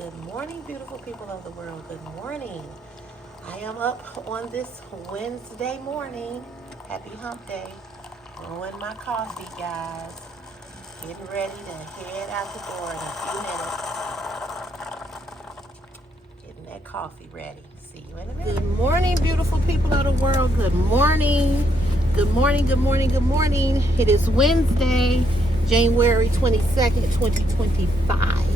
Good morning, beautiful people of the world. Good morning. I am up on this Wednesday morning. Happy hump day. Brewing my coffee, guys. Getting ready to head out the door in a few minutes. Getting that coffee ready. See you in a minute. Good morning, beautiful people of the world. Good morning. Good morning, good morning, good morning. It is Wednesday, January 22nd, 2025.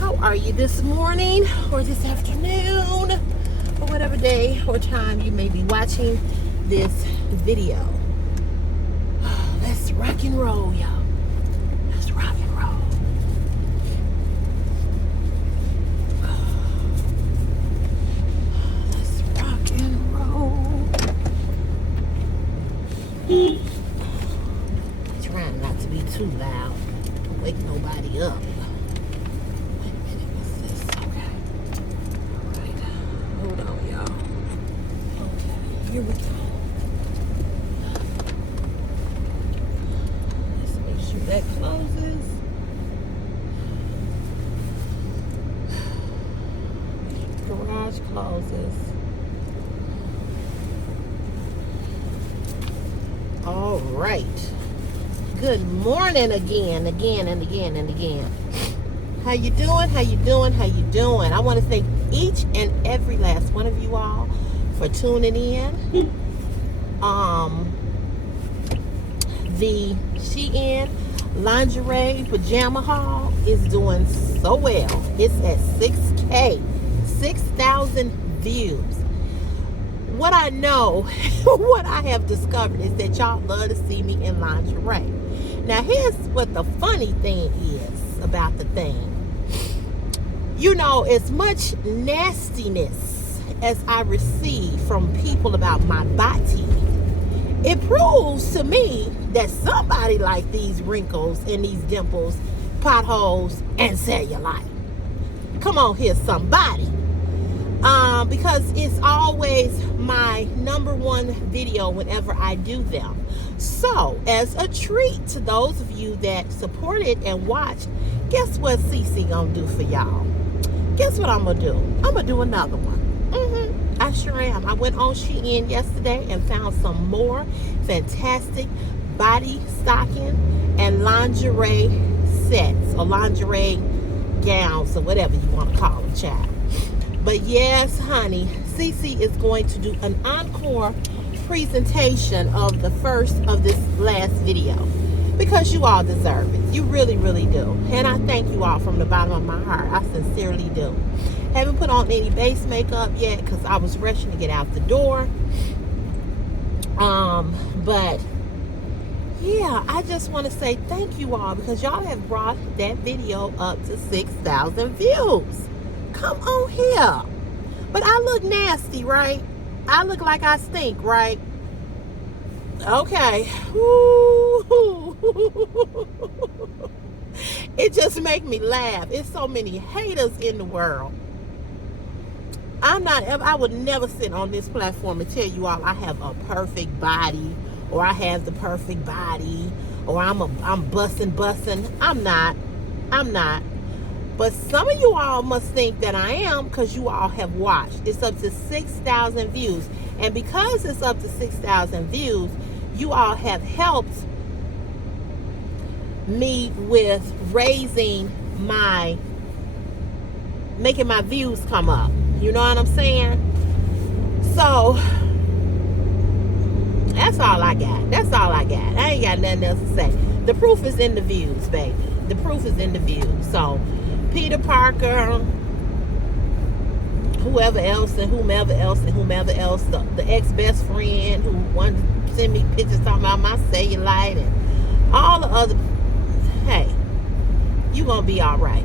How are you this morning or this afternoon or whatever day or time you may be watching this video? Let's rock and roll, y'all. Let's rock and roll. Let's rock and roll. Trying not to be too loud. Don't wake nobody up. Hold on, y'all. Okay, here we go. Let's make sure that closes. Garage closes. All right. Good morning again. How you doing? How you doing? I want to thank each and every last one of you all for tuning in. The Shein lingerie pajama haul is doing so well. It's at 6K, 6,000 views. What I know, what I have discovered is that y'all love to see me in lingerie. Now, here's what the funny thing is about the thing. You know, as much nastiness as I receive from people about my body, it proves to me that somebody like these wrinkles and these dimples, potholes, and cellulite. Come on here, somebody. Because it's always my number one video whenever I do them. So, as a treat to those of you that supported and watched, guess what Cece gonna do for y'all? Guess what I'm gonna do? I'm gonna do another one. I sure am. I went on Shein yesterday and found some more fantastic body stocking and lingerie sets or lingerie gowns or whatever you want to call them, child. But yes, honey, Cece is going to do an encore presentation of the first of this last video because you all deserve it. You really, really do. And I thank you all from the bottom of my heart. I sincerely do. Haven't put on any base makeup yet because I was rushing to get out the door. But yeah, I just want to say thank you all because y'all have brought that video up to 6,000 views. Come on here. But I look nasty, right? I look like I stink, right? Okay. It just make me laugh. It's so many haters in the world. I would never sit on this platform and tell you all I have a perfect body or I have the perfect body or I'm busting. I'm not. But some of you all must think that I am because you all have watched. It's up to 6,000 views. And because it's up to 6,000 views, you all have helped me with making my views come up. You know what I'm saying? So, that's all I got. I ain't got nothing else to say. The proof is in the views, baby. The proof is in the views. So, Peter Parker, whomever else, the ex-best friend who wanted to send me pictures talking about my cellulite and all the other, hey, you gonna be all right.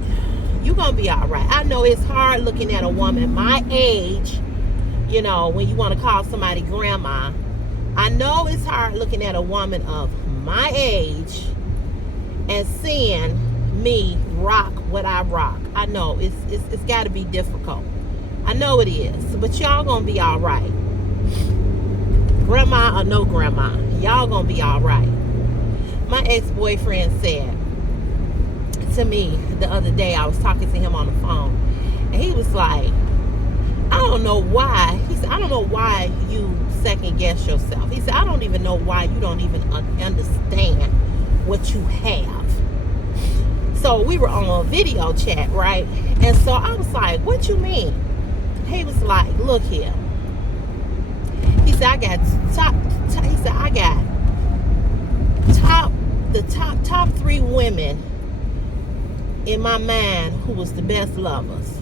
I know it's hard looking at a woman my age, you know, when you want to call somebody grandma. I know it's hard looking at a woman of my age and seeing me rock what I rock. I know it's got to be difficult. I know it is, but y'all gonna be all right. Grandma or no grandma, y'all gonna be all right. My ex-boyfriend said, to me the other day. I was talking to him on the phone, and he was like, I don't know why. He said, I don't know why you second guess yourself. He said, I don't even know why you don't even understand what you have. So we were on a video chat, right? And so I was like, what you mean? He was like, look here. He said, I got top 3 women in my mind who was the best lovers.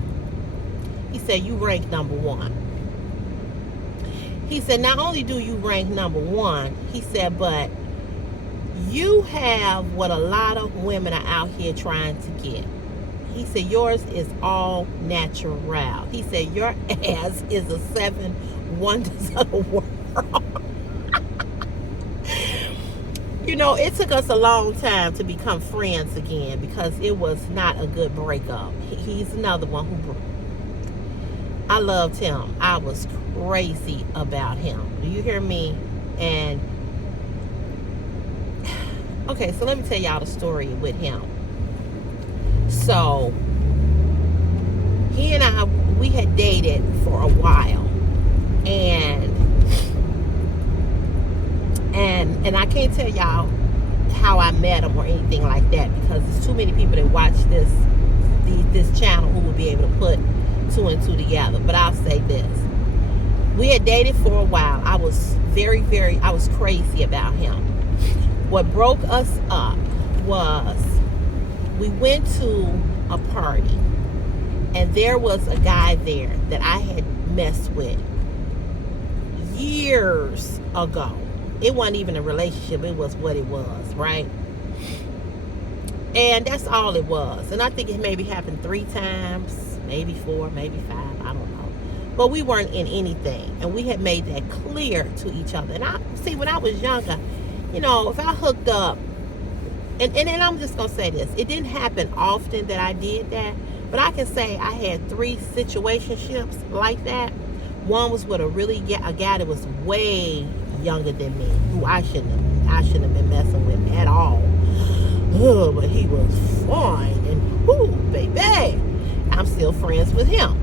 He said, you rank number 1. He said, not only do you rank number 1, he said, but you have what a lot of women are out here trying to get. He said, yours is all natural. He said, your ass is a 7 wonders of the world. You know, it took us a long time to become friends again because it was not a good breakup. He's another one who, I loved him. I was crazy about him. Do you hear me? And okay, so let me tell y'all the story with him. So he and I, we had dated for a while, and I can't tell y'all how I met him or anything like that because there's too many people that watch this channel who would be able to put 2 and 2 together. But I'll say this: we had dated for a while. I was I was crazy about him. What broke us up was we went to a party, and there was a guy there that I had messed with years ago. It wasn't even a relationship. It was what it was, right? And that's all it was. And I think it maybe happened 3 times, maybe 4, maybe 5. I don't know. But we weren't in anything. And we had made that clear to each other. And I see, when I was younger, you know, if I hooked up, and I'm just going to say this. It didn't happen often that I did that. But I can say I had 3 situationships like that. One was with a guy that was way younger than me, who I shouldn't have been messing with at all. Oh, but he was fine, and whoo, baby, I'm still friends with him.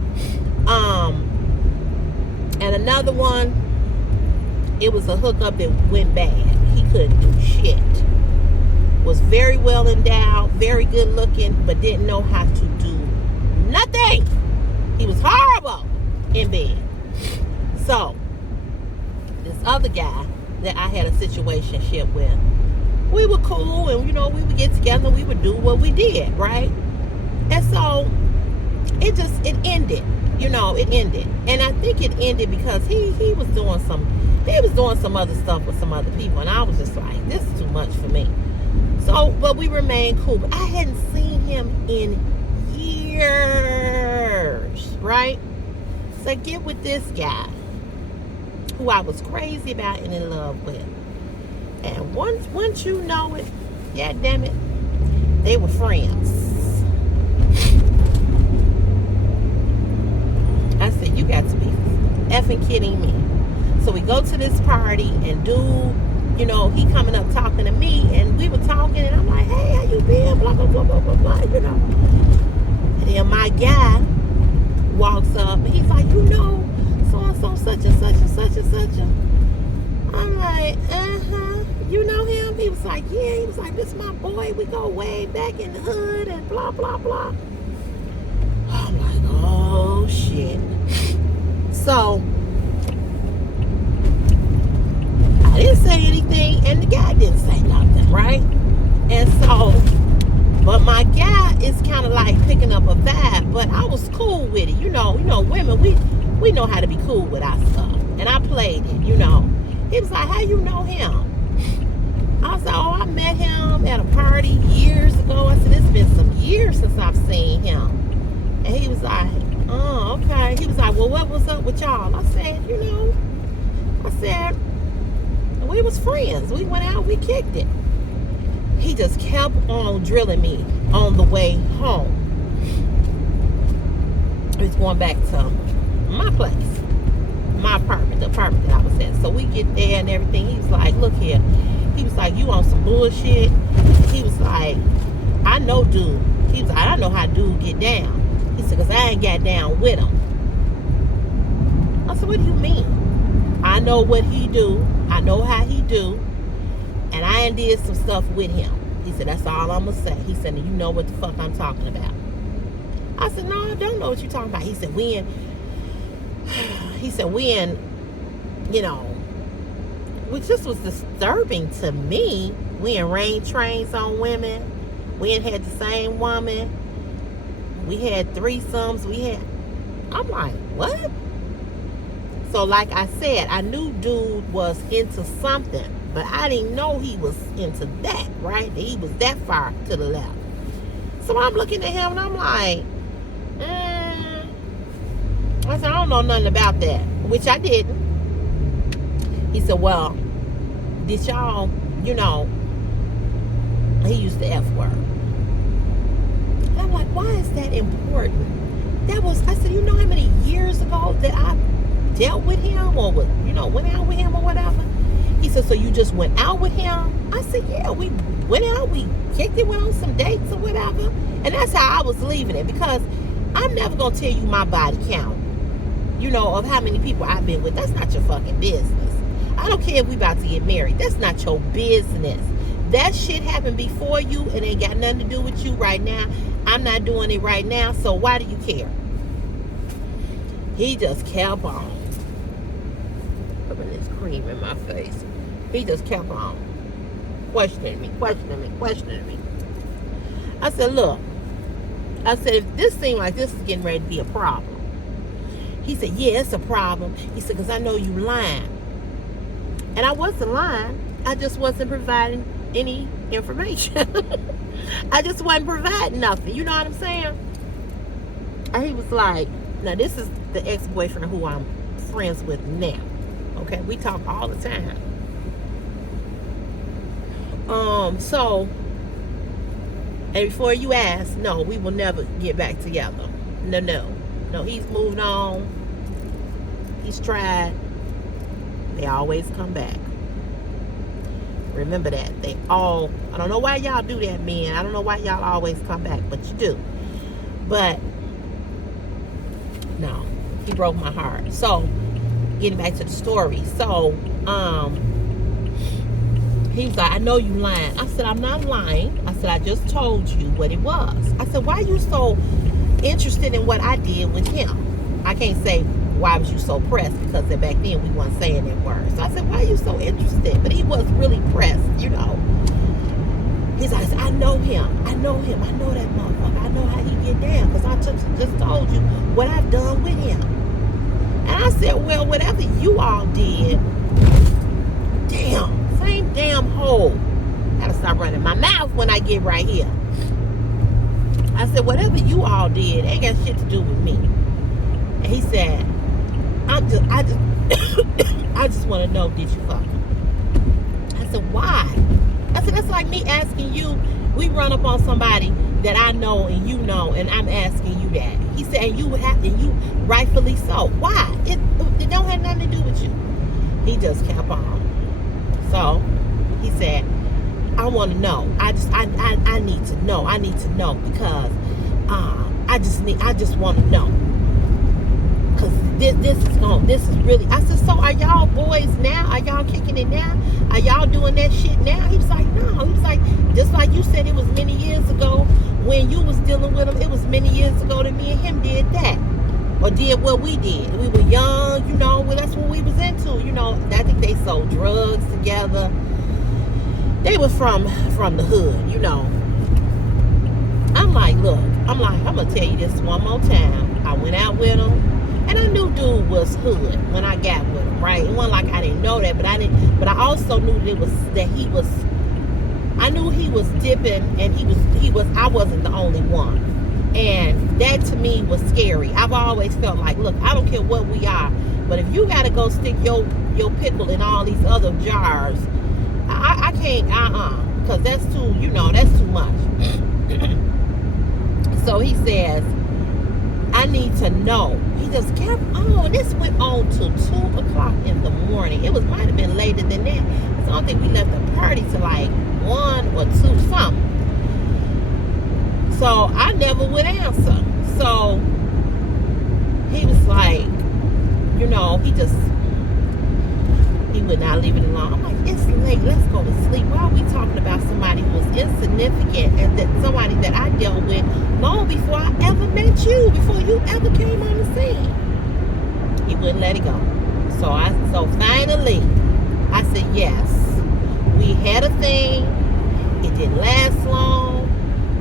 And another one, it was a hookup that went bad. He couldn't do shit. Was very well endowed, very good looking, but didn't know how to do nothing. He was horrible in bed. So this other guy that I had a situationship with, we were cool, and you know, we would get together, we would do what we did, right? And so it ended. You know, it ended. And I think it ended because he was doing some other stuff with some other people, and I was just like, this is too much for me. So, but we remained cool. But I hadn't seen him in years, right? So get with this guy who I was crazy about and in love with. And once you know it, god damn it, they were friends. I said, you got to be effing kidding me. So we go to this party, and dude, you know, he coming up talking to me, and we were talking, and I'm like, hey, how you been? Blah, blah, blah, blah, blah, blah, you know. And then my guy walks up, and he's like, you know, so-and-so, such and such and such and such. I'm like, you know him? He was like, yeah. He was like, this is my boy. We go way back in the hood and blah, blah, blah. I'm like, oh, shit. So I didn't say anything, and the guy didn't say nothing, right? And so, but my guy is kind of like picking up a vibe, but I was cool with it. You know, women, we know how to be cool with our stuff. And I played it, you know. He was like, how you know him? I was like, oh, I met him at a party years ago. I said, it's been some years since I've seen him. And he was like, oh, okay. He was like, well, what was up with y'all? I said, we was friends. We went out, we kicked it. He just kept on drilling me on the way home. He was going back to my place, my apartment, the apartment that I was in. So we get there and everything. He was like, look here. He was like, you on some bullshit? He was like, I know dude. He was like, I know how dude get down. He said, because I ain't got down with him. I said, what do you mean? I know what he do. I know how he do. And I ain't did some stuff with him. He said, that's all I'm going to say. He said, you know what the fuck I'm talking about. I said, no, I don't know what you're talking about. He said, we in, you know, which just was disturbing to me. We in rain trains on women. We ain't had the same woman. We had threesomes. I'm like, what? So like I said, I knew dude was into something, but I didn't know he was into that, right? He was that far to the left. So I'm looking at him and I'm like, I said, I don't know nothing about that, which I didn't. He said, well, did y'all, you know, he used the F word. And I'm like, why is that important? I said, you know how many years ago that I dealt with him or, went out with him or whatever? He said, so you just went out with him? I said, yeah, we went out, we kicked it, went on some dates or whatever. And that's how I was leaving it, because I'm never going to tell you my body count, of how many people I've been with. That's not your fucking business. I don't care if we about to get married. That's not your business. That shit happened before you and ain't got nothing to do with you right now. I'm not doing it right now, so why do you care? He just kept on. Putting this cream in my face. He just kept on questioning me. I said, look. I said, if this seemed like this is getting ready to be a problem. He said, yeah, it's a problem. He said, because I know you lying. And I wasn't lying. I just wasn't providing any information. I just wasn't providing nothing. You know what I'm saying? And he was like, now this is the ex-boyfriend who I'm friends with now. Okay, we talk all the time. So, and before you ask, no, we will never get back together. No, he's moved on. He's tried. They always come back. Remember that. I don't know why y'all do that, men. I don't know why y'all always come back, but you do. But, no, he broke my heart. So, getting back to the story. So, he was like, I know you lying. I said, I'm not lying. I said, I just told you what it was. I said, why are you so interested in what I did with him? I can't say, why was you so pressed? Because back then we weren't saying that word. So I said, why are you so interested? But he was really pressed, He's like, I know him. I know that motherfucker. I know how he get down. Because I just told you what I've done with him. And I said, well, whatever you all did, same damn hole. Gotta stop running my mouth when I get right here. I said, whatever you all did ain't got shit to do with me. And he said, I just want to know, did you fuck? I said, why? I said, that's like me asking you. We run up on somebody that I know and you know, and I'm asking you that. He said, and you rightfully so. Why? It don't have nothing to do with you. He just kept on. So he said, I want to know. I need to know. I need to know because I just want to know. Cause this is really. I said, so are y'all boys now? Are y'all kicking it now? Are y'all doing that shit now? He was like, no. He was like, just like you said, it was many years ago when you was dealing with him. It was many years ago that me and him did that. Or did what we did. We were young, well, that's what we was into, I think they sold drugs together. They was from the hood, I'm like, look, I'm gonna tell you this one more time. I went out with him, and I knew dude was hood when I got with him, right? It wasn't like I didn't know that, but I also knew I knew he was dipping, and I wasn't the only one. And that to me was scary. I've always felt like, look, I don't care what we are, but if you got to go stick your pickle in all these other jars, I can't, because that's too much. So he says, I need to know. He just kept on. This went on till 2 o'clock in the morning. It might have been later than that. I don't think we left the party till like 1 or 2 something. So I never would answer. So he was like, he would not leave it alone. I'm like, it's late, let's go to sleep. Why are we talking about somebody who was insignificant and that somebody that I dealt with long before I ever met you, before you ever came on the scene? He wouldn't let it go. So finally I said yes. We had a thing. It didn't last long.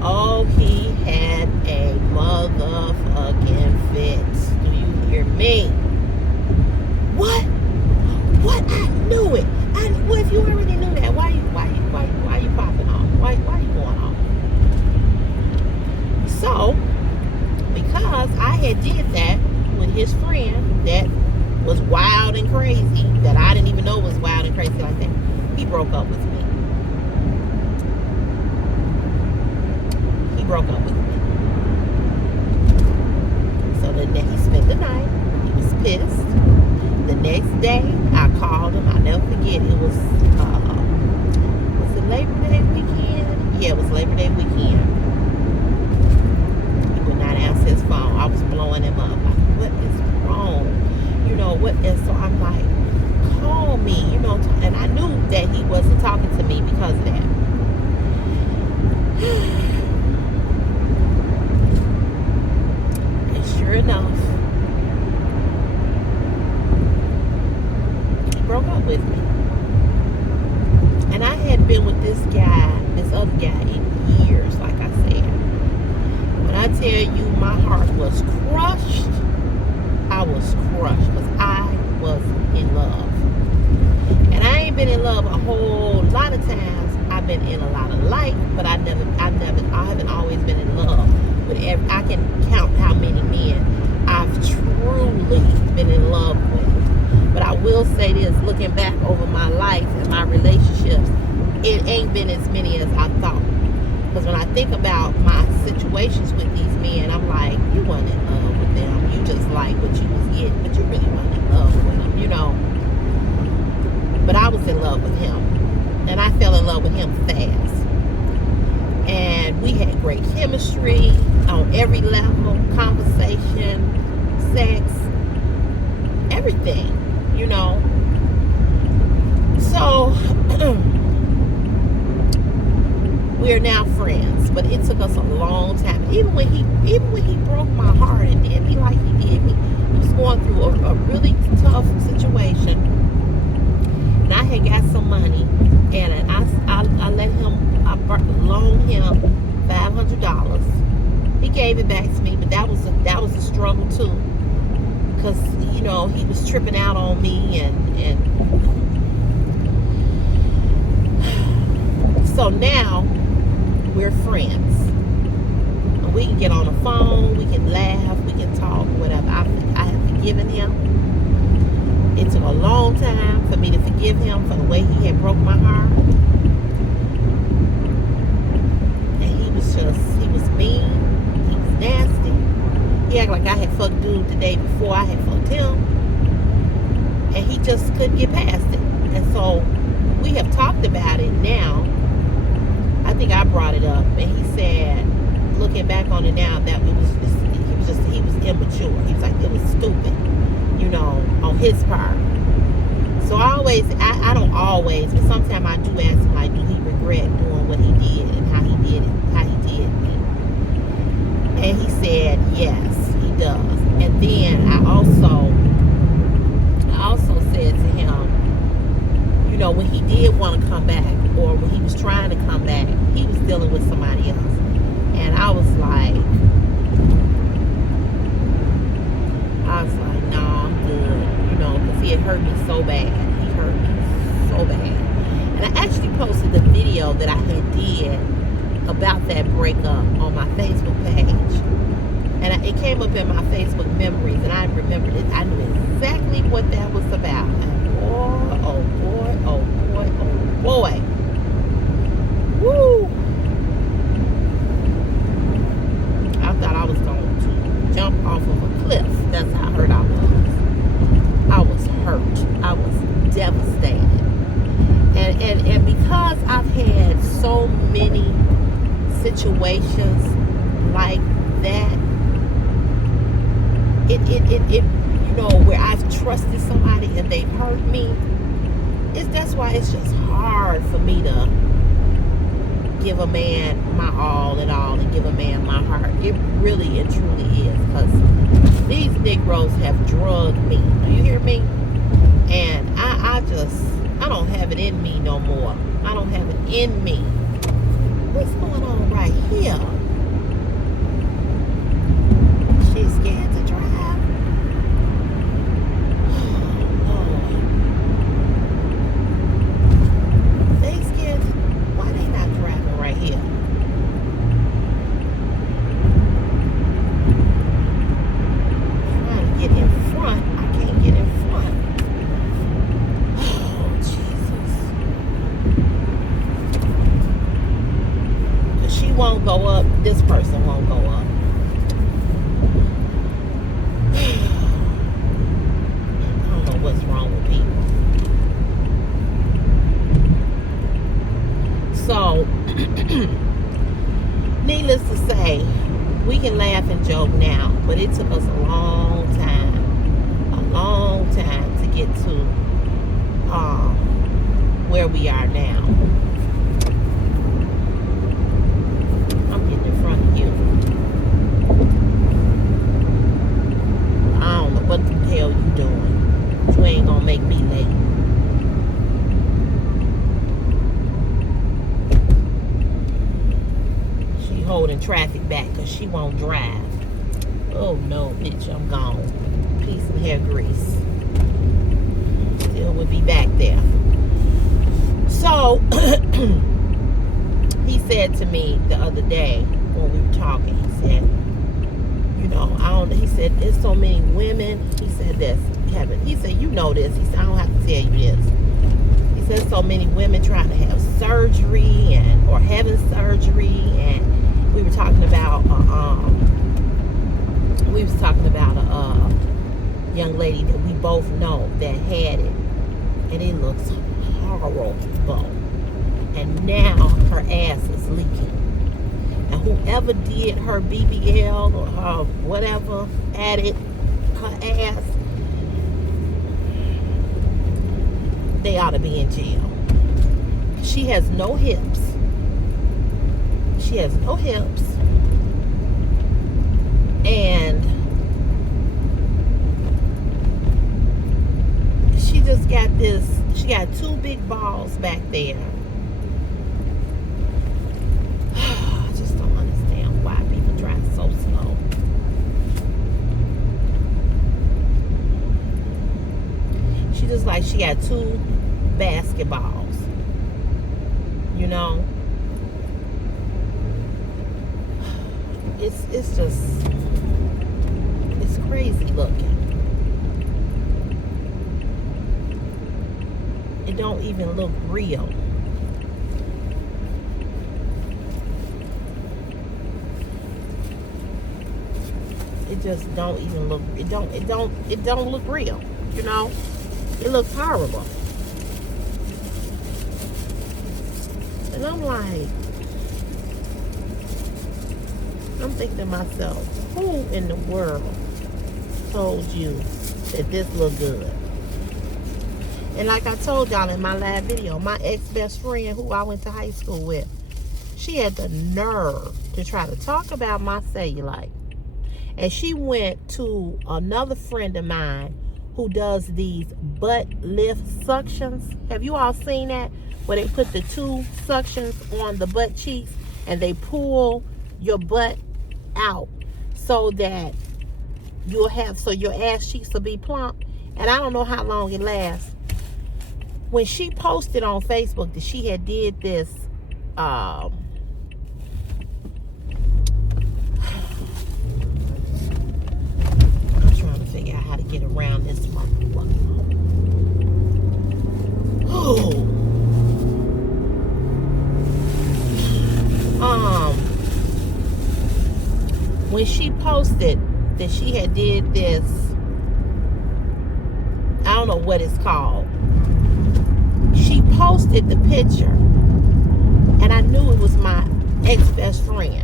Oh, he had a motherfucking fit. Do you hear me? What? What? I knew it. Well, if you already knew that, why you popping off? Why you going off? So, because I had did that with his friend that was wild and crazy, that I didn't even know was wild and crazy like that, he broke up with me. Broke up with me. So then he spent the night. He was pissed. The next day, I called him. I'll never forget. It was it Labor Day weekend? Yeah, it was Labor Day weekend. He would not answer his phone. I was blowing him up. Like, what is wrong? And so I'm like, call me, and I knew that he wasn't talking to me because of that. Sure enough, he broke up with me. And I had been with this other guy in years, like I said. When I tell you my heart was crushed, I was crushed because I was in love. And I ain't been in love a whole lot of times. I've been in a lot of light, but I haven't always been in love. I can count how many men I've truly been in love with. But I will say this, looking back over my life and my relationships, it ain't been as many as I thought. Because when I think about my situations with these men, I'm like, you weren't in love with them. You just like what you was getting, but you really weren't in love with them, But I was in love with him. And I fell in love with him fast. And we had great chemistry on every level, conversation, sex, everything, So we are now friends, but it took us a long time. Even when he broke my heart and did me like he did me, he was going through a really tough situation. And I had got some money, and I let him. I loaned him $500. He gave it back to me, but that was a struggle too, because he was tripping out on me, and so now we're friends. We can get on the phone, we can laugh, we can talk, whatever. I have forgiven him. It took a long time for me to forgive him for the way he had broke my heart. He was mean, he was nasty. He acted like I had fucked dude the day before I had fucked him. And he just couldn't get past it. And so we have talked about it now. I think I brought it up, and he said, looking back on it now, that he was immature. He was like, it was stupid, on his part. So I don't always, but sometimes I do ask him, like, do he regret doing what he did and how he did it, and he said yes, he does. And then I also said to him, when he did want to come back, or when he was trying to come back, he was dealing with somebody else. And I was like, no, I'm good, because he had hurt me so bad. He hurt me so bad. And I actually posted the video that I had did about that breakup on my Facebook page. And it came up in my Facebook memories, and I remembered it. I knew exactly what that was about. And boy, oh boy, oh boy, oh boy. Woo! I thought I was going to jump off of a cliff. That's how hurt I was. I was hurt. I was devastated. And because I've had so many situations like that, it you know, where I've trusted somebody and they've hurt me, that's why it's just hard for me to give a man my all and all and give a man my heart. It really and truly is, because these Negroes have drugged me. Do you hear me? And I don't have it in me no more. I don't have it in me. What's going on right here? She's scared to drive. Oh, Lord. They scared to, why they not driving right here? Trying to get in front. I can't get in front. Oh, Jesus. Because she won't go up. This person won't go up. What's wrong with people? So, needless to say, we can laugh and joke now, but it took us a long time to get to where we are now. I'm getting in front of you. I don't know what the hell you doing. You ain't gonna make me late. She holding traffic back because she won't drive. Oh no, bitch, I'm gone. Piece of hair grease. Still would be back there. So he said to me the other day when we were talking, he said, you know, he said, there's so many women. He said this, Kevin. He said, you know this. He said, I don't have to tell you this. He said, so many women trying to have surgery or having surgery. And we were talking about, a young lady that we both know that had it. And it looks horrible. And now her ass is leaking. And whoever did her BBL or her whatever added her ass, they ought to be in jail. She has no hips. And she just got she got two big balls back there. I just don't understand why people drive so slow. She just like she got two basketballs. You know? It's just, it's crazy looking. It don't even look real. It just don't even look, it don't look real, you know? It looks horrible. And I'm like, I'm thinking to myself, who in the world told you that this looked good? And like I told y'all in my last video, my ex-best friend who I went to high school with, she had the nerve to try to talk about my cellulite. And she went to another friend of mine who does these butt lift suctions. Have you all seen that? Where they put the two suctions on the butt cheeks and they pull your butt out so that your ass cheeks will be plump. And I don't know how long it lasts. When she posted on Facebook that she had did this I'm trying to figure out how to get around this motherfucker. Oh. When she posted that she had did this, I don't know what it's called. She posted the picture, and I knew it was my ex-best friend.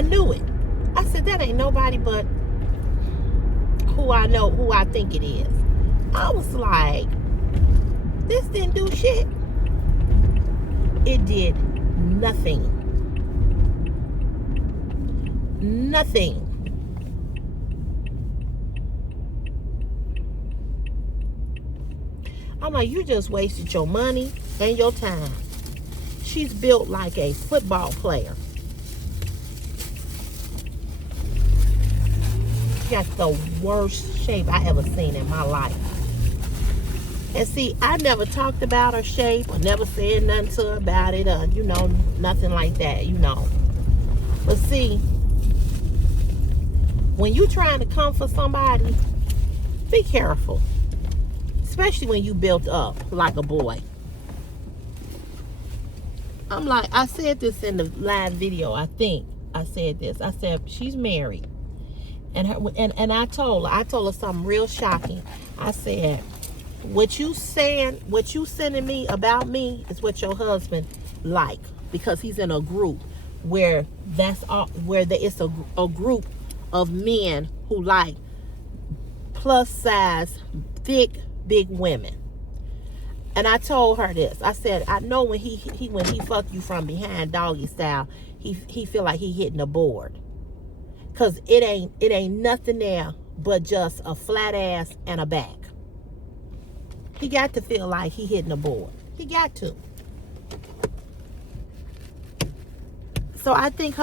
I knew it. I said, that ain't nobody but who I know, who I think it is. I was like, this didn't do shit. It did nothing. Nothing. I'm like, you just wasted your money and your time. She's built like a football player. She got the worst shape I ever seen in my life. And see, I never talked about her shape or never said nothing to her about it, or, you know, nothing like that, you know. But see, when you trying to comfort somebody, be careful. Especially when you built up like a boy. I'm like, I said this in the live video, I think. I said this. I said, she's married. And I told her something real shocking. I said, what you sending me about me is what your husband like, because he's in a group where it's a group of men who like plus size, thick, big women. And I told her this. I said, I know when he fuck you from behind doggy style, he feel like he hitting a board. Cause it ain't nothing there but just a flat ass and a back. He got to feel like he hitting a board. He got to. So I think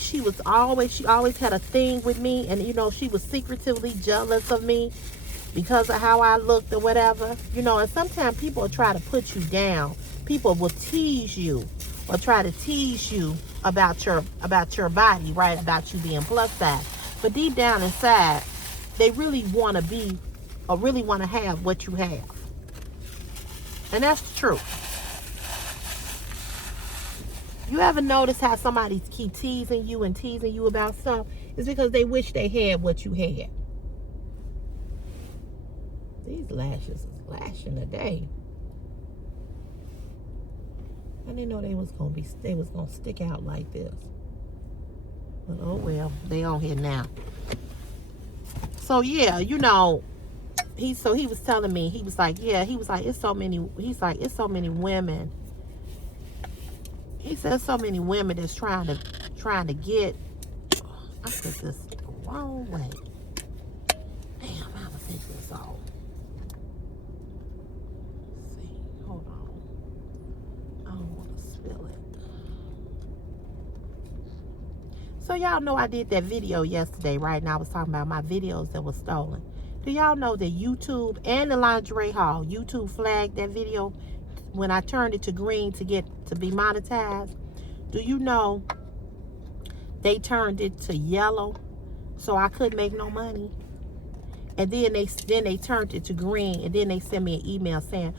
she always had a thing with me, and you know, she was secretively jealous of me because of how I looked or whatever. You know, and sometimes people will try to put you down. People will tease you or try to tease you about your body, right? About you being plus size. But deep down inside, they really want to be or really want to have what you have. And that's the truth. You ever notice how somebody keep teasing you about stuff? It's because they wish they had what you had. These lashes is lashing today. I didn't know they was gonna stick out like this. But oh well, they on here now. So yeah, you know, he was telling me, it's so many women. He says so many women that's trying to get. I put this the wrong way. Damn, I'm gonna take this off. Let's see, hold on. I don't want to spill it. So y'all know I did that video yesterday, right? And I was talking about my videos that were stolen. Do y'all know that YouTube and the lingerie haul, YouTube flagged that video when I turned it to green to be monetized? Do you know they turned it to yellow so I couldn't make no money? And then they turned it to green, and then they sent me an email saying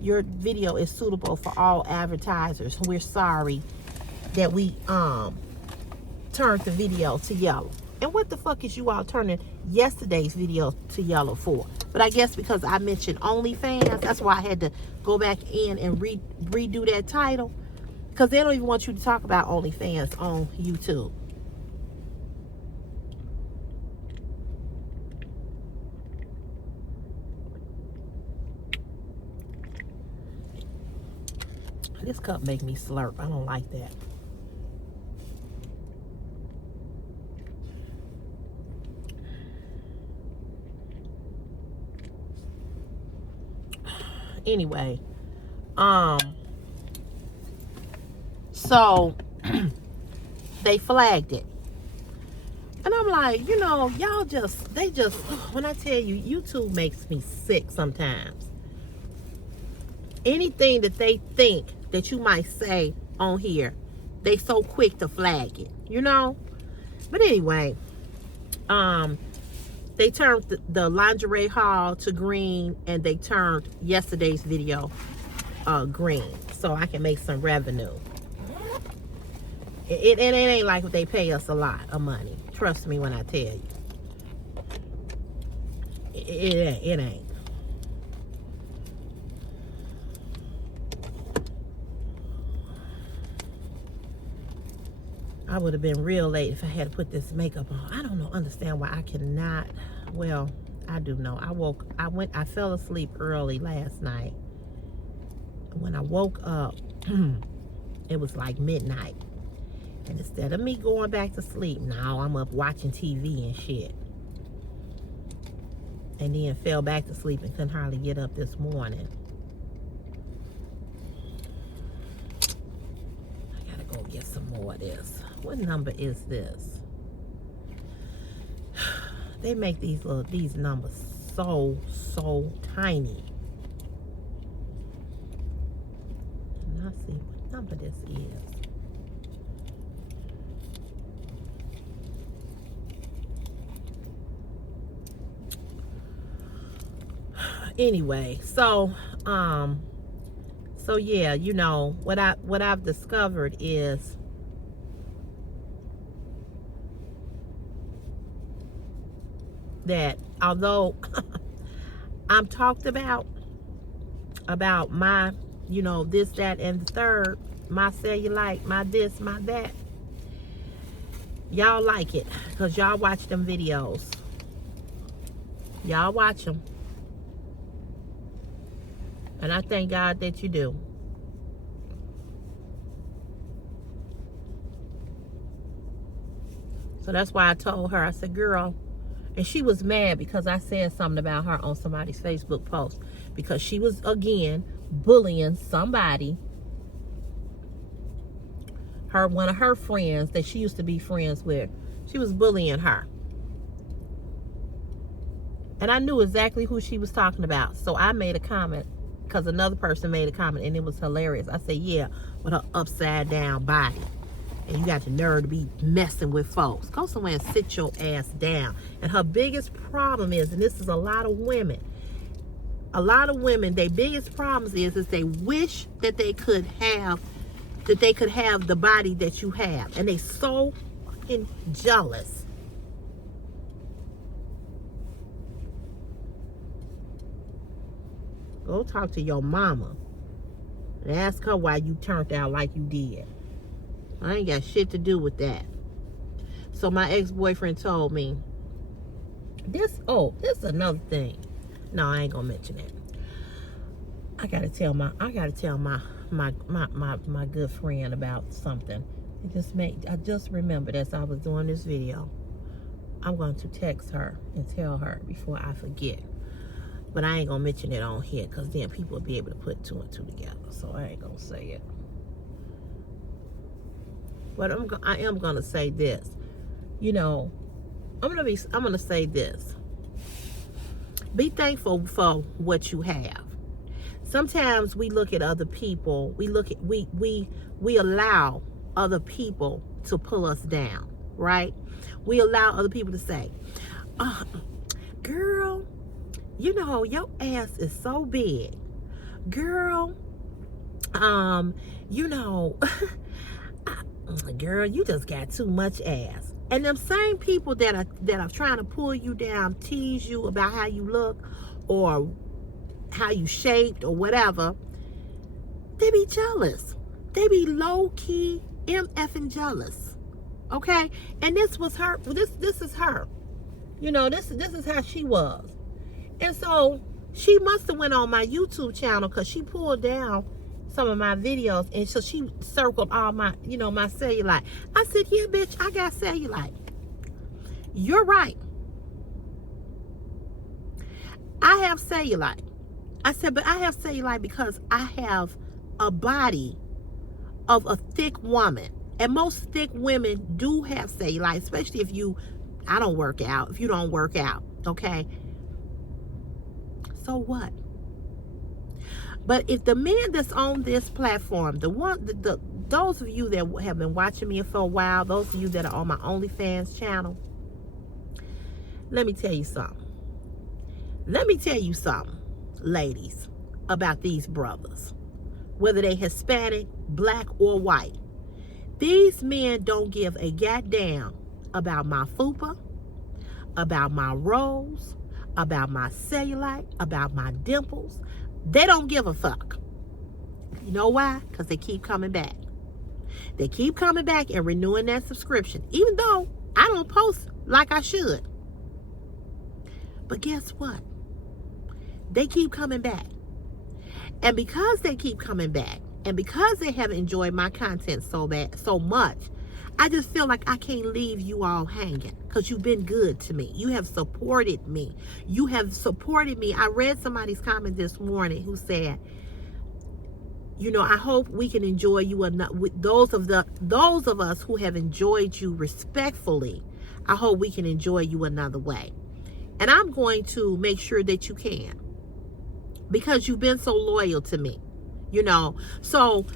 your video is suitable for all advertisers. We're sorry that we turned the video to yellow. And what the fuck is you all turning yesterday's video to yellow for? But I guess because I mentioned OnlyFans, that's why I had to go back in and redo that title. Because they don't even want you to talk about OnlyFans on YouTube. This cup make me slurp. I don't like that. Anyway, so they flagged it. And I'm like, you know, when I tell you, YouTube makes me sick sometimes. Anything that they think that you might say on here, they so quick to flag it, you know? But anyway, they turned the lingerie haul to green, and they turned yesterday's video green so I can make some revenue. It ain't like they pay us a lot of money. Trust me when I tell you. It ain't. I would have been real late if I had to put this makeup on. I don't understand why I cannot. Well, I do know. I fell asleep early last night. When I woke up, it was like midnight. And instead of me going back to sleep, now I'm up watching TV and shit. And then fell back to sleep and couldn't hardly get up this morning. I gotta go get some more of this. What number is this? They make these numbers so tiny. And I see what number this is. Anyway, so yeah, you know, what I've discovered is that although I'm talked about my, you know, this, that, and the third, my cellulite, my this, my that, y'all like it because y'all watch them videos. Y'all watch them. And I thank God that you do. So that's why I told her, I said, girl, and she was mad because I said something about her on somebody's Facebook post. Because she was, again, bullying somebody. One of her friends that she used to be friends with. She was bullying her. And I knew exactly who she was talking about. So I made a comment. Because another person made a comment and it was hilarious. I said, yeah, with her upside down body. And you got the nerve to be messing with folks. Go somewhere and sit your ass down. And her biggest problem is, and this is a lot of women, their biggest problems is they wish that they could have the body that you have. And they so fucking jealous. Go talk to your mama and ask her why you turned out like you did. I ain't got shit to do with that. So my ex-boyfriend told me, this is another thing. No, I ain't gonna mention it. I gotta tell my good friend about something. I just remembered as I was doing this video. I'm going to text her and tell her before I forget. But I ain't gonna mention it on here because then people will be able to put two and two together. So I ain't gonna say it. But I am gonna say this. You know, I'm gonna say this. Be thankful for what you have. Sometimes we look at other people. We allow other people to pull us down, right? We allow other people to say, girl, you know, your ass is so big. Girl, you know, girl, you just got too much ass. And them same people that are trying to pull you down, tease you about how you look or how you shaped or whatever, they be jealous. They be low-key MFing jealous. Okay? And this was her, this is her. You know, this is how she was. And so she must have went on my YouTube channel because she pulled down some of my videos, and so she circled all my, you know, my cellulite. I said, yeah, bitch, I got cellulite. You're right. I have cellulite. I said, but I have cellulite because I have a body of a thick woman. And most thick women do have cellulite, especially if I don't work out, if you don't work out, okay? So what? But if the men that's on this platform, those of you that have been watching me for a while, those of you that are on my OnlyFans channel, let me tell you something. Let me tell you something, ladies, about these brothers. Whether they Hispanic, black, or white. These men don't give a goddamn about my fupa, about my rolls, about my cellulite, about my dimples. They don't give a fuck. You know why? Because they keep coming back. They keep coming back and renewing that subscription, even though I don't post like I should. But guess what? They keep coming back. And because they keep coming back, and because they have enjoyed my content so much, I just feel like I can't leave you all hanging, because you've been good to me. You have supported me. You have supported me. I read somebody's comment this morning who said, you know, I hope we can enjoy you enough. With those of us who have enjoyed you respectfully, I hope we can enjoy you another way. And I'm going to make sure that you can, because you've been so loyal to me, you know. So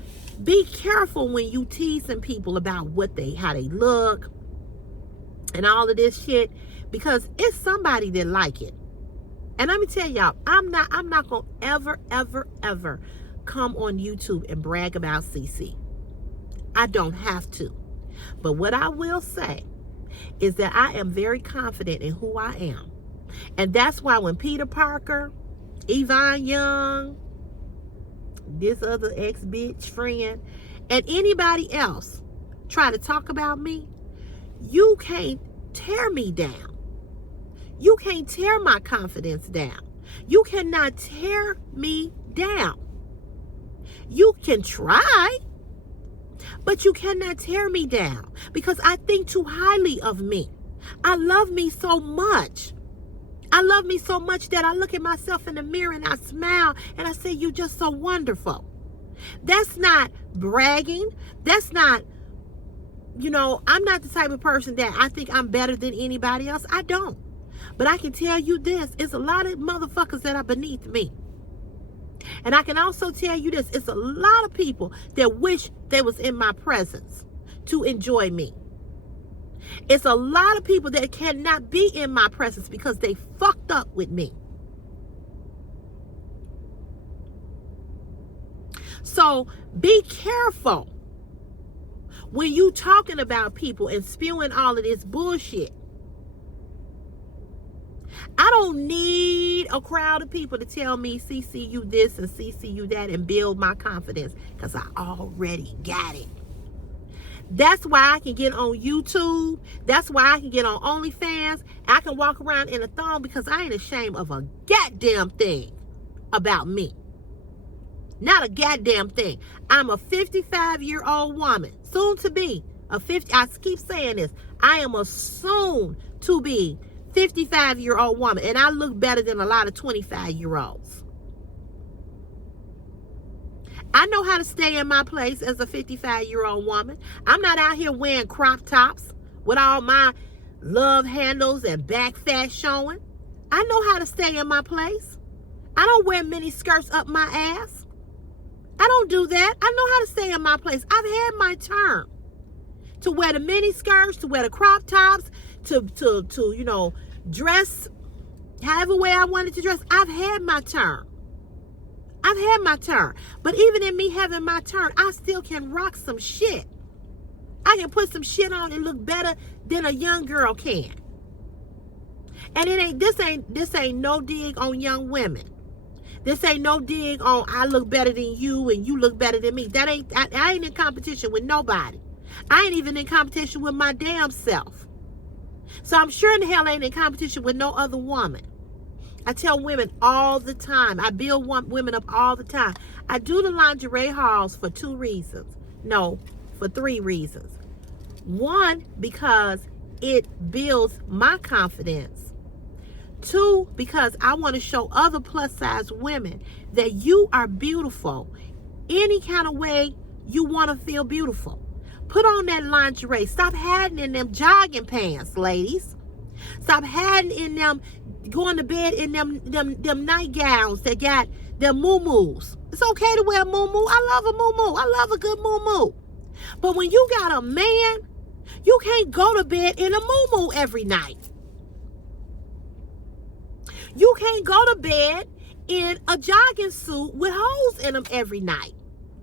be careful when you teasing people about how they look and all of this shit, because it's somebody that like it. And let me tell y'all, I'm not gonna ever come on YouTube and brag about CC. I don't have to. But what I will say is that I am very confident in who I am. And that's why when Peter Parker, Yvonne Young, this other ex-bitch friend, and anybody else try to talk about me, you can't tear me down. You can't tear my confidence down. You cannot tear me down. You can try, but you cannot tear me down, because I think too highly of me. I love me so much. I love me so much that I look at myself in the mirror and I smile and I say, you're just so wonderful. That's not bragging. That's not, you know, I'm not the type of person that I think I'm better than anybody else. I don't. But I can tell you this, it's a lot of motherfuckers that are beneath me. And I can also tell you this, it's a lot of people that wish they was in my presence to enjoy me. It's a lot of people that cannot be in my presence because they fucked up with me. So be careful when you talking about people and spewing all of this bullshit. I don't need a crowd of people to tell me CC you this and CC you that and build my confidence, because I already got it. That's why I can get on YouTube. That's why I can get on OnlyFans. I can walk around in a thong, because I ain't ashamed of a goddamn thing about me. Not a goddamn thing. I'm a 55-year-old woman, soon to be a 50. I keep saying this. I am a soon to be 55-year-old woman, and I look better than a lot of 25-year-olds. I know how to stay in my place as a 55-year-old woman. I'm not out here wearing crop tops with all my love handles and back fat showing. I know how to stay in my place. I don't wear mini skirts up my ass. I don't do that. I know how to stay in my place. I've had my turn to wear the mini skirts, to wear the crop tops, to you know, dress however way I wanted to dress. I've had my turn. I've had my turn. But even in me having my turn, I still can rock some shit. I can put some shit on and look better than a young girl can. And this ain't no dig on young women. This ain't no dig on I look better than you and you look better than me. I ain't in competition with nobody. I ain't even in competition with my damn self. So I'm sure in the hell I ain't in competition with no other woman. I tell women all the time. I build women up all the time. I do the lingerie hauls for 2 reasons. No, for 3 reasons. 1, because it builds my confidence. 2, because I want to show other plus size women that you are beautiful. Any kind of way you want to feel beautiful. Put on that lingerie. Stop hiding in them jogging pants, ladies. Stop hiding in them, going to bed in them nightgowns that got them moo-moos. It's okay to wear a moo-moo. I love a moo-moo. I love a good moo-moo. But when you got a man, you can't go to bed in a moo-moo every night. You can't go to bed in a jogging suit with holes in them every night.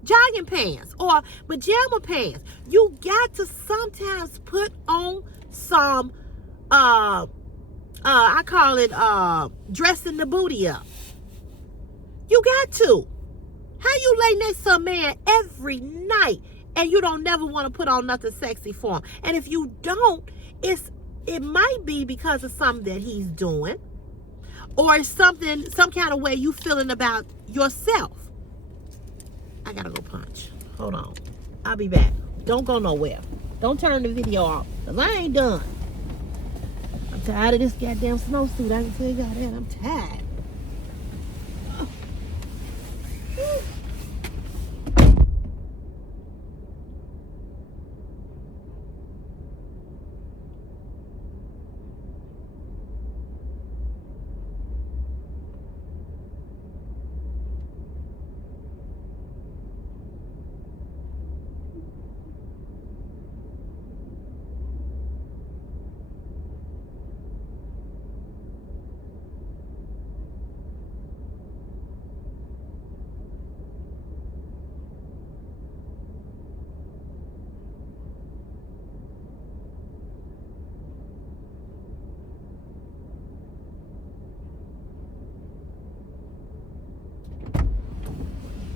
Jogging pants or pajama pants. You got to sometimes put on some I call it dressing the booty up. You got to. How you lay next to a man every night and you don't never want to put on nothing sexy for him. And if you don't, it might be because of something that he's doing, or some kind of way you feeling about yourself. I gotta go punch. Hold on. I'll be back. Don't go nowhere. Don't turn the video off, because I ain't done. I'm tired of this goddamn snowsuit. I can tell you that. I'm tired.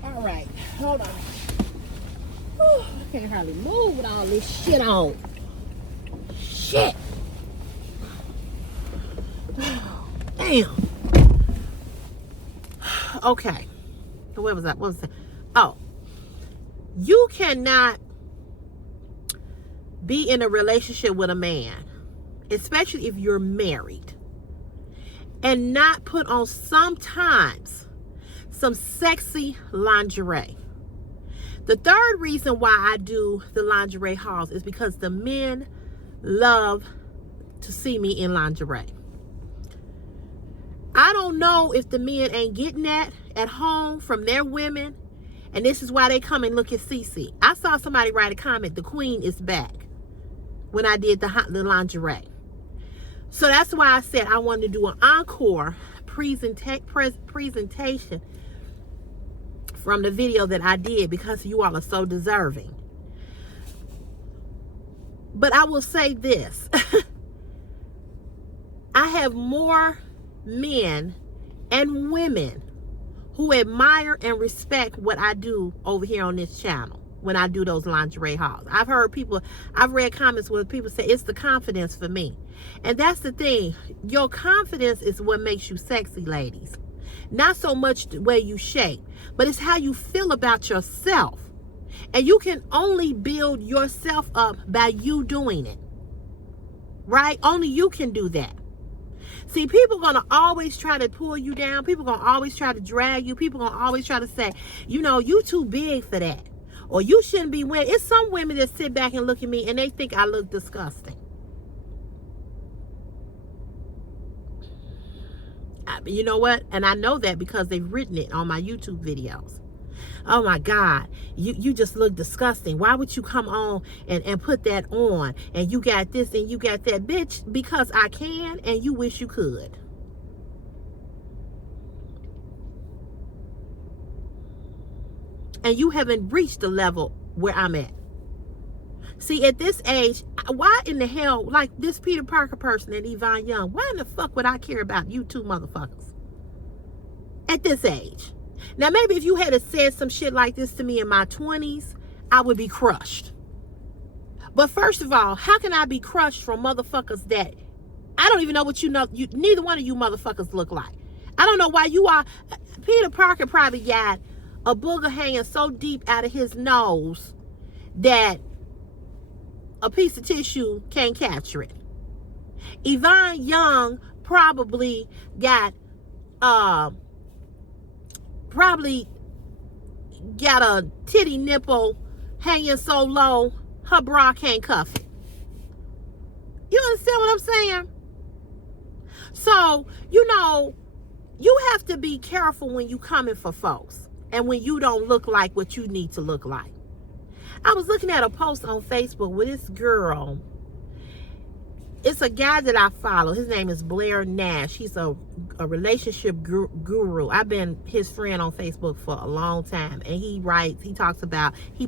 All right, hold on. Whew, I can't hardly move with all this shit on. Shit. Damn. Okay. Where was that? What was that? Oh. You cannot be in a relationship with a man, especially if you're married, and not put on sometimes some sexy lingerie. The third reason why I do the lingerie hauls is because the men love to see me in lingerie. I don't know if the men ain't getting that at home from their women, and this is why they come and look at Cece. I saw somebody write a comment, the queen is back, when I did the lingerie. So that's why I said I wanted to do an encore presentation from the video that I did, because you all are so deserving. But I will say this. I have more men and women who admire and respect what I do over here on this channel when I do those lingerie hauls. I've read comments where people say it's the confidence for me. And that's the thing. Your confidence is what makes you sexy, ladies. Not so much the way you shape, but it's how you feel about yourself. And you can only build yourself up by you doing it. Right? Only you can do that. See, people are going to always try to pull you down. People are going to always try to drag you. People are going to always try to say, you know, you too big for that. Or you shouldn't be wearing. It's some women that sit back and look at me and they think I look disgusting. You know what? And I know that because they've written it on my YouTube videos. Oh my God, you just look disgusting. Why would you come on and put that on? And you got this and you got that. Bitch, because I can and you wish you could. And you haven't reached the level where I'm at. See, at this age, why in the hell, like this Peter Parker person and Yvonne Young, why in the fuck would I care about you two motherfuckers? At this age. Now, maybe if you had said some shit like this to me in my 20s, I would be crushed. But first of all, how can I be crushed from motherfuckers that I don't even know what neither one of you motherfuckers look like? I don't know why you are. Peter Parker probably got a booger hanging so deep out of his nose that a piece of tissue can't capture it. Yvonne Young probably got a titty nipple hanging so low her bra can't cuff it. You understand what I'm saying? So, you know, you have to be careful when you coming for folks and when you don't look like what you need to look like. I was looking at a post on Facebook with this girl. It's a guy that I follow. His name is Blair Nash. He's a relationship guru. I've been his friend on Facebook for a long time. And he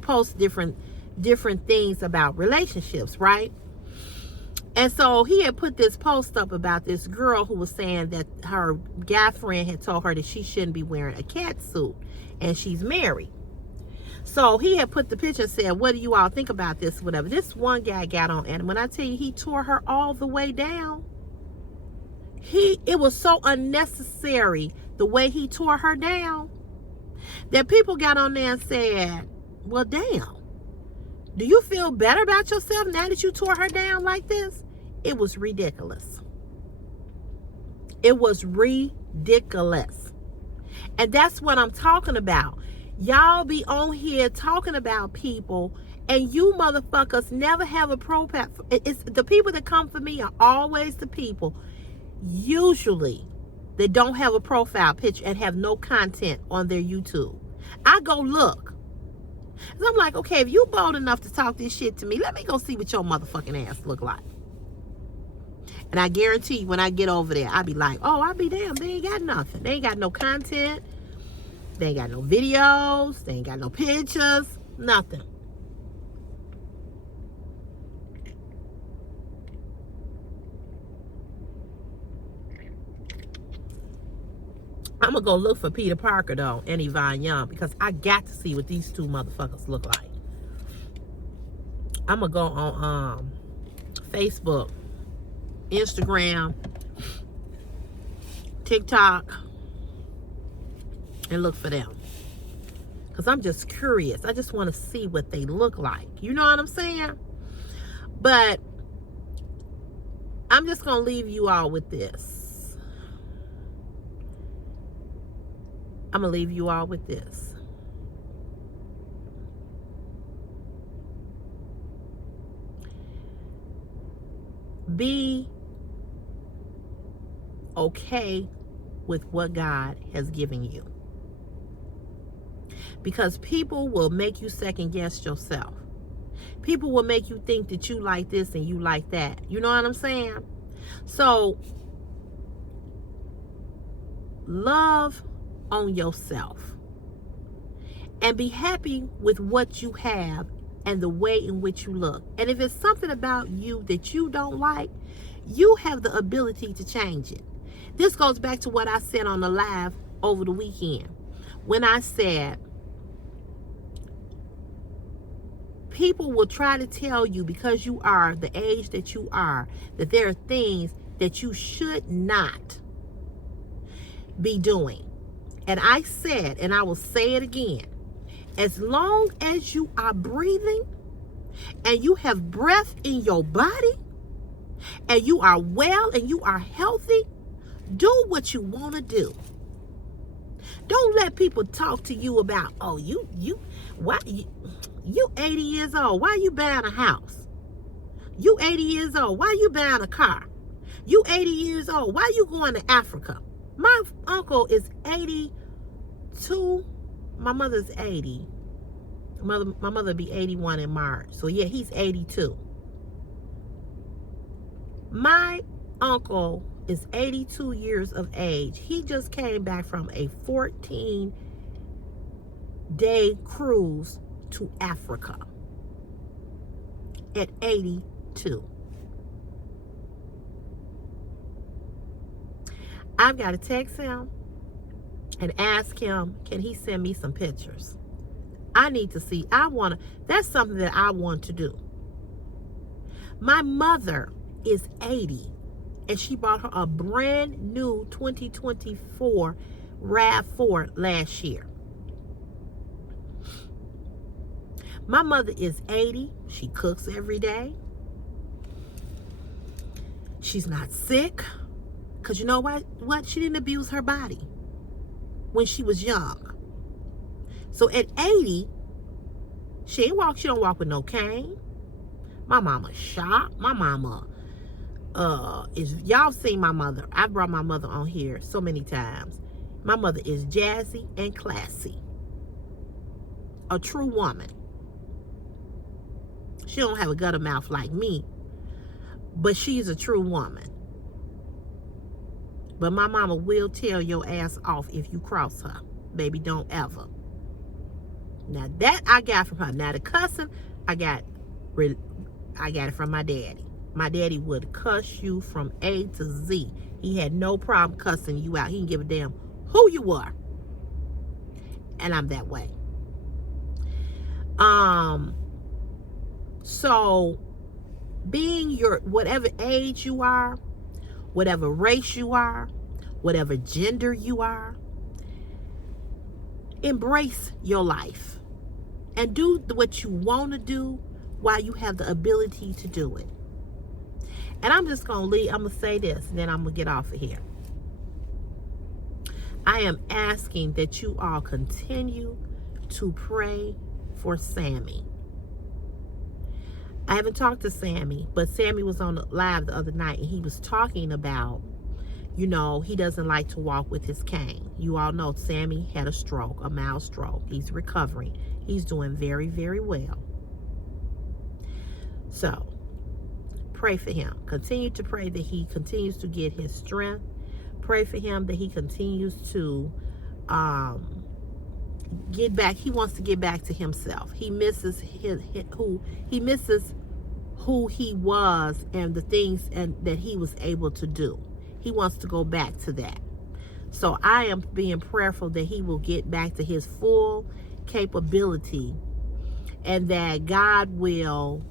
posts different things about relationships, right? And so he had put this post up about this girl who was saying that her guy friend had told her that she shouldn't be wearing a cat suit. And she's married. So he had put the picture and said, what do you all think about this, whatever. This one guy got on, and when I tell you he tore her all the way down, it was so unnecessary the way he tore her down that people got on there and said, well, damn, do you feel better about yourself now that you tore her down like this? It was ridiculous. It was ridiculous. And that's what I'm talking about. Y'all be on here talking about people, and you motherfuckers never have a profile. It's the people that come for me are always the people, usually, that don't have a profile picture and have no content on their YouTube. I go look. And I'm like, okay, if you bold enough to talk this shit to me, let me go see what your motherfucking ass look like. And I guarantee you, when I get over there, I'll be like, oh, I'll be damn, they ain't got nothing. They ain't got no content. They ain't got no videos. They ain't got no pictures. Nothing. I'm going to go look for Peter Parker, though, and Yvonne Young, because I got to see what these two motherfuckers look like. I'm going to go on Facebook, Instagram, TikTok, and look for them. Because I'm just curious. I just want to see what they look like. You know what I'm saying? But I'm just going to leave you all with this. I'm going to leave you all with this. Be okay with what God has given you. Because people will make you second guess yourself. People will make you think that you like this and you like that. You know what I'm saying? So, love on yourself. And be happy with what you have and the way in which you look. And if it's something about you that you don't like, you have the ability to change it. This goes back to what I said on the live over the weekend. When I said, people will try to tell you, because you are the age that you are, that there are things that you should not be doing. And I said, and I will say it again, as long as you are breathing and you have breath in your body and you are well and you are healthy, do what you want to do. Don't let people talk to you about, oh, you 80 years old, why you buying a house? You 80 years old, why you buying a car? You 80 years old, why you going to Africa? My uncle is 82. My mother's 80. My mother will be 81 in March. So yeah, he's 82. My uncle is 82 years of age. He just came back from a 14-day cruise to Africa at 82. I've got to text him and ask him, can he send me some pictures? I need to see. That's something that I want to do. My mother is 80, and she bought her a brand new 2024 RAV4 last year. My mother is 80. She cooks every day. She's not sick. Because you know what? She didn't abuse her body when she was young. So at 80, she don't walk with no cane. My mama's sharp. My mama y'all seen my mother. I brought my mother on here so many times. My mother is jazzy and classy. A true woman. She don't have a gutter mouth like me, but she's a true woman. But my mama will tell your ass off if you cross her. Baby, don't ever. Now that I got from her. Now the cussing, I got it from my daddy. My daddy would cuss you from A to Z. He had no problem cussing you out. He didn't give a damn who you were. And I'm that way. So being your whatever age you are, whatever race you are, whatever gender you are, embrace your life and do what you want to do while you have the ability to do it. And I'm just going to leave. I'm going to say this, and then I'm going to get off of here. I am asking that you all continue to pray for Sammy. I haven't talked to Sammy, but Sammy was on the live the other night, and he was talking about, you know, he doesn't like to walk with his cane. You all know Sammy had a stroke, a mild stroke. He's recovering. He's doing very, very well. So, pray for him. Continue to pray that he continues to get his strength. Pray for him that he continues to get back. He wants to get back to himself. He misses who he was and the things that he was able to do. He wants to go back to that. So I am being prayerful that he will get back to his full capability, and that God will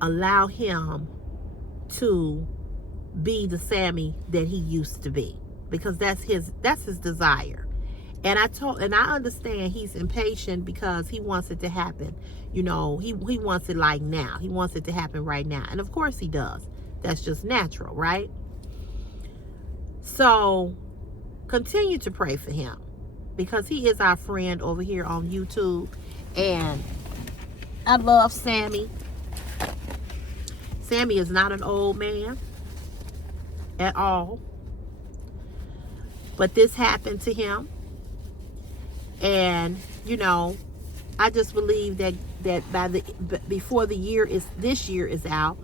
allow him to be the Sammy that he used to be, because that's his desire. And I understand he's impatient because he wants it to happen. You know, he wants it like now. He wants it to happen right now. And of course he does. That's just natural, right? So continue to pray for him, because he is our friend over here on YouTube. And I love Sammy. Sammy is not an old man at all. But this happened to him. And, you know, I just believe that before this year is out,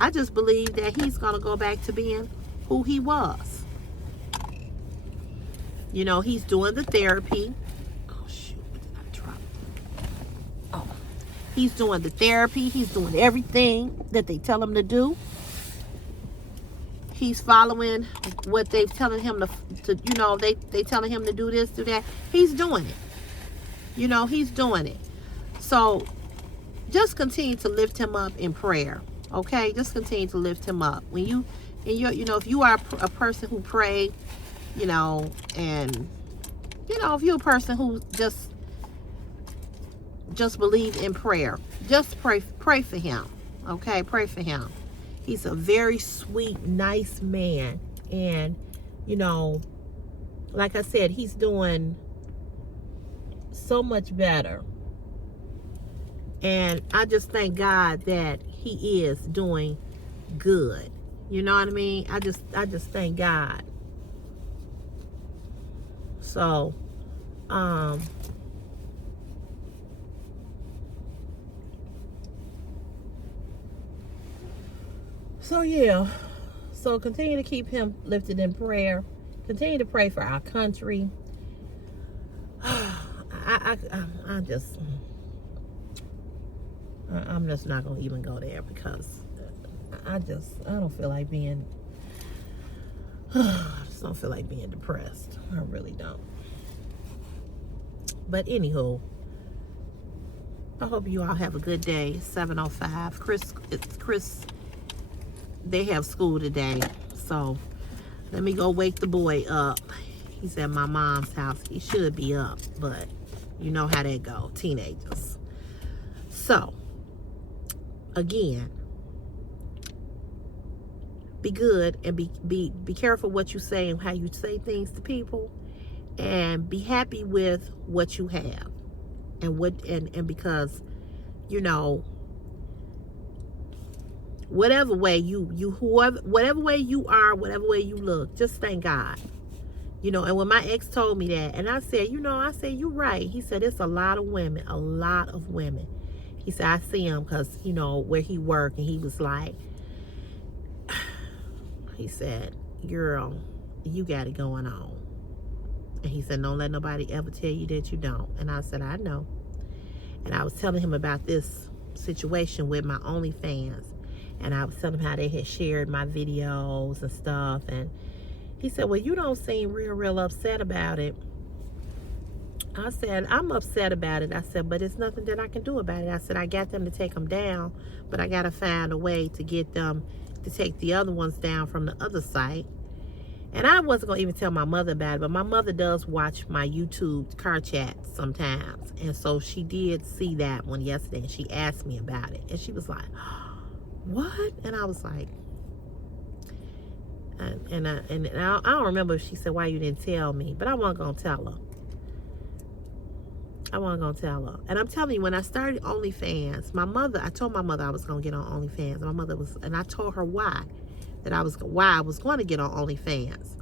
I just believe that he's going to go back to being who he was. You know, he's doing the therapy. Oh, shoot. What did I drop? Oh. He's doing the therapy. He's doing everything that they tell him to do. He's following what they're telling him to you know, they telling him to do this, do that. He's doing it. You know, he's doing it. So just continue to lift him up in prayer. Okay? Just continue to lift him up. When you if you are a person who pray, you know, and you know, if you're a person who just believe in prayer, just pray for him. Okay? Pray for him. He's a very sweet, nice man. And, you know, like I said, he's doing so much better. And I just thank God that he is doing good. You know what I mean? I just thank God. So, yeah, so continue to keep him lifted in prayer. Continue to pray for our country. I'm just not gonna even go there, because I don't feel like being I just don't feel like being depressed. I really don't. But anywho, I hope you all have a good day. 7:05. Chris. They have school today, so let me go wake the boy up. He's at my mom's house. He should be up, but you know how that go, teenagers. So, again, be good and be careful what you say and how you say things to people, and be happy with what you have, and because, you know, whatever way whatever way you are, whatever way you look, just thank God. You know, and when my ex told me that, and I said, you're right. He said, it's a lot of women. He said, I see him because, you know, where he worked, and he was like, he said, girl, you got it going on. And he said, don't let nobody ever tell you that you don't. And I said, I know. And I was telling him about this situation with my OnlyFans. And I was telling him how they had shared my videos and stuff. And he said, well, you don't seem real upset about it. I said, I'm upset about it. I said, but it's nothing that I can do about it. I said, I got them to take them down, but I got to find a way to get them to take the other ones down from the other site. And I wasn't going to even tell my mother about it, but my mother does watch my YouTube car chats sometimes. And so she did see that one yesterday, and she asked me about it. And she was like, what? And I was like, and I don't remember if she said, why you didn't tell me, but I wasn't going to tell her. I wasn't going to tell her. And I'm telling you, when I started OnlyFans, I told my mother I was going to get on OnlyFans. My mother and I told her why I was going to get on OnlyFans.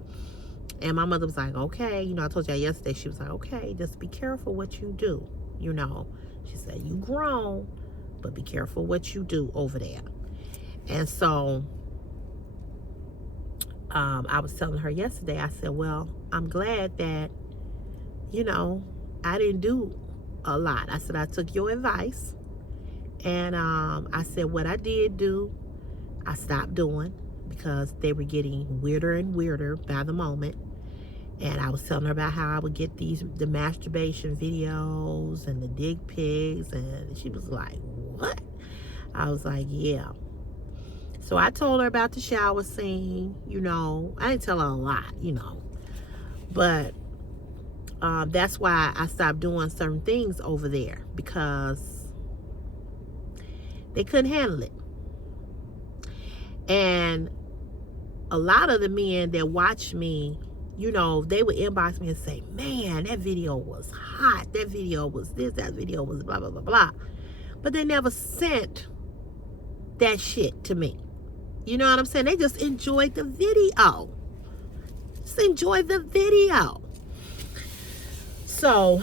And my mother was like, okay. You know, I told you yesterday, she was like, okay, just be careful what you do. You know, she said, you grown, but be careful what you do over there. And so I was telling her yesterday, I said, well, I'm glad that, you know, I didn't do a lot. I said, I took your advice. And I said, what I did do, I stopped doing because they were getting weirder and weirder by the moment. And I was telling her about how I would get the masturbation videos and the dick pics. And she was like, what? I was like, yeah. So I told her about the shower scene, you know. I didn't tell her a lot, you know. But that's why I stopped doing certain things over there, because they couldn't handle it. And a lot of the men that watch me, you know, they would inbox me and say, man, that video was hot. That video was this, that video was blah, blah, blah, blah. But they never sent that shit to me. You know what I'm saying? They just enjoyed the video. Just enjoyed the video. So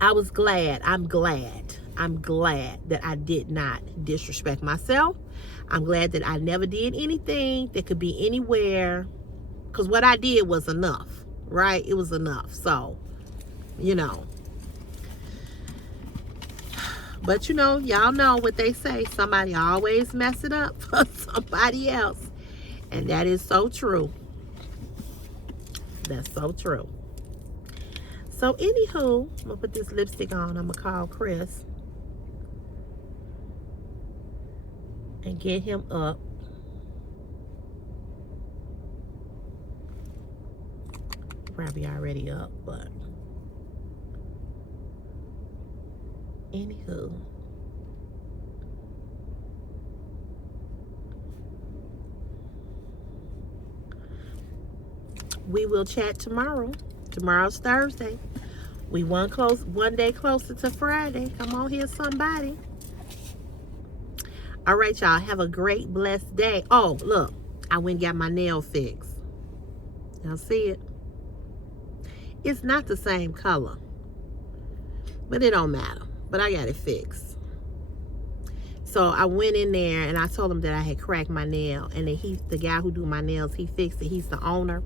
I was glad. I'm glad that I did not disrespect myself. I'm glad that I never did anything that could be anywhere, because what I did was enough, right? It was enough. So, you know. But, you know, y'all know what they say. Somebody always mess it up for somebody else. And that is so true. That's so true. So, anywho, I'm going to put this lipstick on. I'm going to call Chris and get him up. Probably already up, but anywho, we will chat tomorrow. Tomorrow's Thursday. We one day closer to Friday. Come on here, somebody. All right, y'all. Have a great, blessed day. Oh, look. I went and got my nail fixed. Y'all see it? It's not the same color. But it don't matter. But I got it fixed. So I went in there and I told him that I had cracked my nail. And then the guy who do my nails, he fixed it. He's the owner.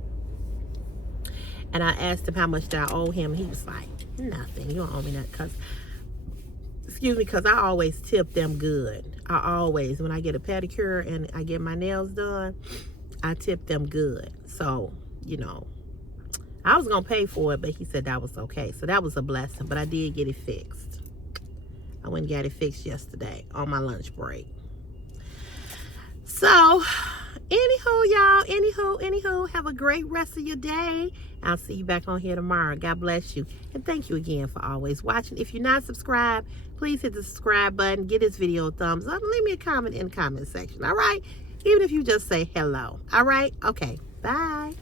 And I asked him how much did I owe him. He was like, nothing. You don't owe me nothing. Because I always tip them good. I always, when I get a pedicure and I get my nails done, I tip them good. So, you know, I was going to pay for it, but he said that was okay. So that was a blessing. But I did get it fixed. I went and got it fixed yesterday on my lunch break. So, anywho, y'all. Anywho, have a great rest of your day. I'll see you back on here tomorrow. God bless you. And thank you again for always watching. If you're not subscribed, please hit the subscribe button. Give this video a thumbs up. Leave me a comment in the comment section. All right? Even if you just say hello. All right? Okay. Bye.